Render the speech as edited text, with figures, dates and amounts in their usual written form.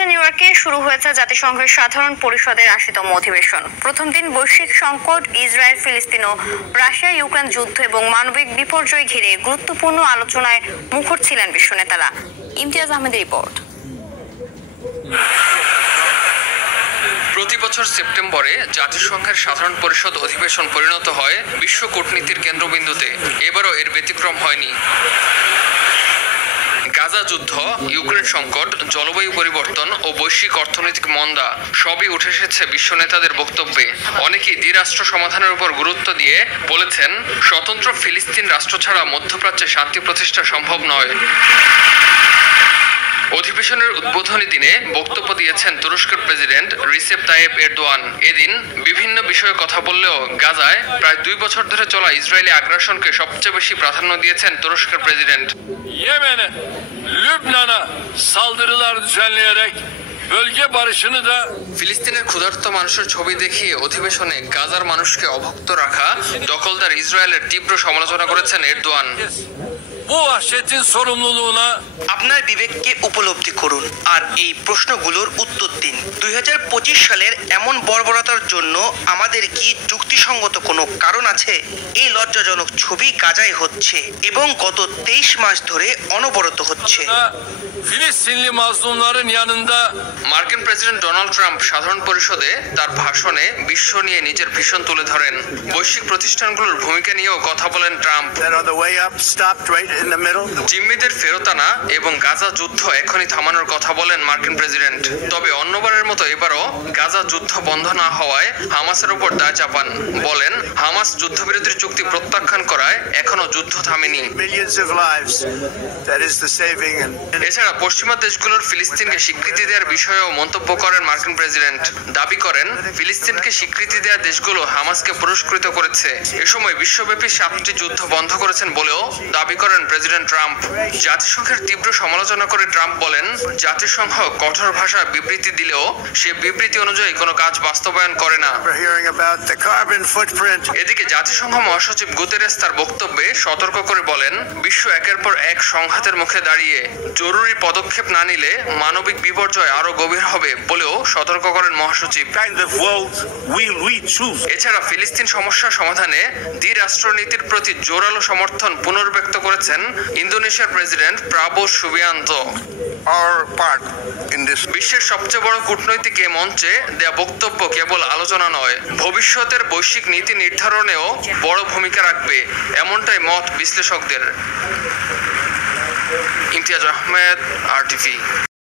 যুক্তরাষ্ট্রের নিউ ইয়র্কে শুরু হয়েছে জাতিসংঘের সাধারণ পরিষদের ৮০তম অধিবেশন। প্রথম দিন বৈশ্বিক সংকট, ইসরায়েল ফিলিস্তিন ও রাশিয়া ইউক্রেন যুদ্ধ এবং মানবিক বিপর্যয় ঘিরে গুরুত্বপূর্ণ আলোচনায় মুখর ছিলেন বিশ্ব নেতারা। ইমতিয়াজ আহমেদের রিপোর্ট। প্রতি বছর সেপ্টেম্বরে জাতিসংঘের সাধারণ পরিষদ অধিবেশন পরিণত হয় বিশ্ব কূটনীতির কেন্দ্রবিন্দুতে। এবারও এর ব্যতিক্রম হয়নি। গাজা যুদ্ধ, ইউক্রেন সংকট, জলবায়ু পরিবর্তন ও বৈশ্বিক অর্থনৈতিক মন্দা সবই উঠে এসেছে বিশ্ব নেতাদের বক্তব্যে। অনেকেই দ্বিরাষ্ট্র সমাধানের উপর গুরুত্ব দিয়ে বলেছেন, স্বতন্ত্র ফিলিস্তিন রাষ্ট্র ছাড়া মধ্যপ্রাচ্যে শান্তি প্রতিষ্ঠা সম্ভব নয়। অধিবেশনের উদ্বোধনী দিনে বক্তব্য দিয়েছেন তুরস্কের প্রেসিডেন্ট রিসেপ তাইয়েপ এরদোয়ান। এদিন বিভিন্ন বিষয়ে কথা বললেও গাজায় প্রায় 2 বছর ধরে চলা ইসরায়েলি আগ্রাসনকে সবচেয়ে বেশি প্রাধান্য দিয়েছেন তুরস্কের president. Yemen'e, Lübnan'a saldırılar düzenleyerek bölge barışını da ফিলিস্তিনের ক্ষুধার্ত মানুষের ছবি দেখিয়ে অধিবেশনে গাজার মানুষকে অভুক্ত রাখা দখলদার ইসরায়েলের তীব্র সমালোচনা করেছেন এরদোয়ান। bu vahşetin sorumluluğuna আপনার বিবেককে উপলব্ধি করুন আর এই প্রশ্নগুলোর উত্তর দিন। 2025 সালের এমন বর্বরতার জন্য আমাদের কি যুক্তিসঙ্গত কোনো কারণ আছে? এই লজ্জাজনক ছবি গাজায় হচ্ছে এবং গত 23 মাস ধরে অনবরত হচ্ছে। Filistinli mazlumların yanında মার্কিন প্রেসিডেন্ট ডোনাল্ড ট্রাম্প সাধারণ পরিষদে তার ভাষণে বিশ্ব নিয়ে নিজের ভীষণ তুলে ধরেন। বৈশ্বিক প্রতিষ্ঠানগুলোর ভূমিকা নিয়েও কথা বলেন ট্রাম্প। জিম্মিদের ফেরত আনা এবং গাজা যুদ্ধ এখনই থামানোর কথা বলেন মার্কিন প্রেসিডেন্ট। তবে অন্যবারের মতো এবারও গাজা যুদ্ধ বন্ধ না হওয়ায় হামাসের উপর দায় চাপান। বলেন, হামাস যুদ্ধবিরতির চুক্তি প্রত্যাখ্যান করায় এখনো যুদ্ধ থামেনি। এছাড়া পশ্চিমা দেশগুলোর ফিলিস্তিনকে স্বীকৃতি দেওয়ার বিষয়েও মন্তব্য করেন মার্কিন প্রেসিডেন্ট। দাবি করেন, ফিলিস্তিনকে স্বীকৃতি দেওয়া দেশগুলো হামাসকে পুরস্কৃত করেছে। এ সময় বিশ্বব্যাপী 7টি যুদ্ধ বন্ধ করেছেন বলেও দাবি করেন প্রেসিডেন্ট ট্রাম্প। জাতিসংঘের তীব্র সমালোচনা করে ট্রাম্প বলেন, জাতিসংঘ কঠোর ভাষায় বিবৃতি দিলেও সে বিবৃতি অনুযায়ী কোনো কাজ বাস্তবায়ন করে না। এদিকে জাতিসংঘ মহাসচিব গুতেরেস তার বক্তব্যে সতর্ক করে বলেন, বিশ্ব একের পর এক সংঘাতের মুখে দাঁড়িয়ে জরুরি পদক্ষেপ না নিলে মানবিক বিপর্যয় আরো গভীর হবে বলেও সতর্ক করেন মহাসচিব। এছাড়া ফিলিস্তিন সমস্যা সমাধানে দ্বিরাষ্ট্রনীতির প্রতি জোরালো সমর্থন পুনর্ব্যক্ত করেছেন ইন্দোনেশিয়ার প্রেসিডেন্ট প্রাবো সুবিয়ান্তো। বিশ্বের সবচেয়ে বড় কূটনৈতিক এ মঞ্চে দেয়া বক্তব্য কেবল আলোচনা নয়, ভবিষ্যতের বৈশ্বিক নীতি নির্ধারণেও বড় ভূমিকা রাখবে, এমনটাই মত বিশ্লেষকদের। ইমতিয়াজ আহমেদ, RTV।